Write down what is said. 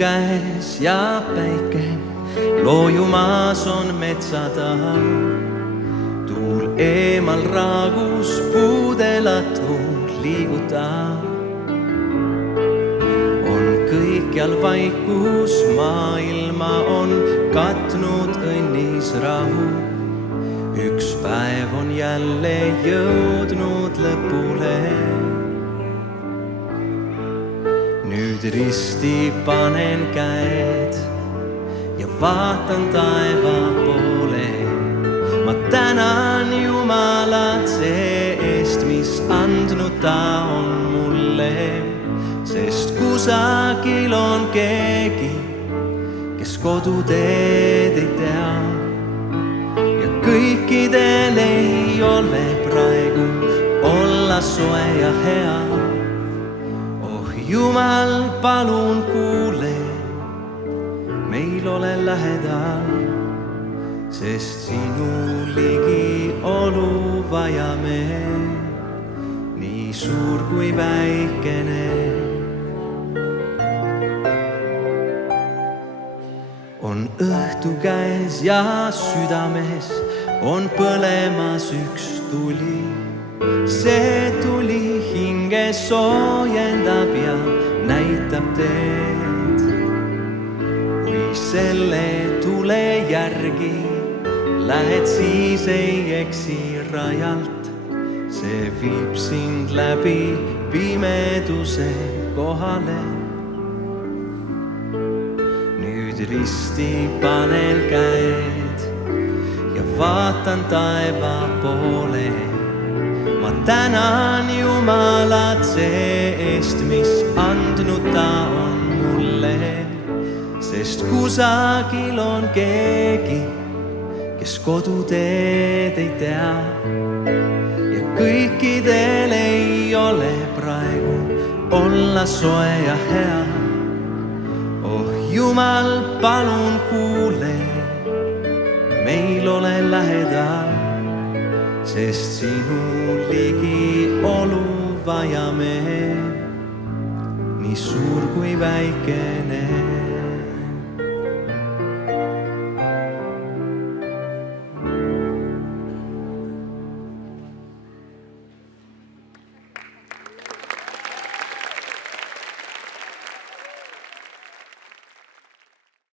käes ja päike loojumas on metsa taha. Tuul eemal raagus puudelatu liigutab. On kõikjal vaikus, maailma on katnud õnnis rahu. Üks päev on jälle jõudnud lõpule. Nüüd risti panen käed ja vaatan taeva poole. Ma tänan Jumalat see eest, mis andnud ta on mulle. Sest kusagil on keegi, kes koduteed ei tea. Ja kõikidel ei ole praegu olla soe ja hea. Jumal, palun kuule, meil ole lähedal, sest sinu ligiolu vajame, nii suur kui väikene. On õhtu käes ja südames on põlemas üks tuli. See tuli hinge soojendab ja näitab teed. Kui selle tule järgi lähed, siis ei eksi rajalt. See viib sind läbi pimeduse kohale. Nüüd risti panen käed ja vaatan taeva poole. Ma tänan Jumalat see eest, mis andnud ta on mulle. Sest kusagil on keegi, kes koduteed ei tea. Ja kõikidel ei ole praegu olla soe ja hea. Oh Jumal, palun kuule, meil ole lähedal, sest sinu ligiolu vajame, nii suur kui väikene.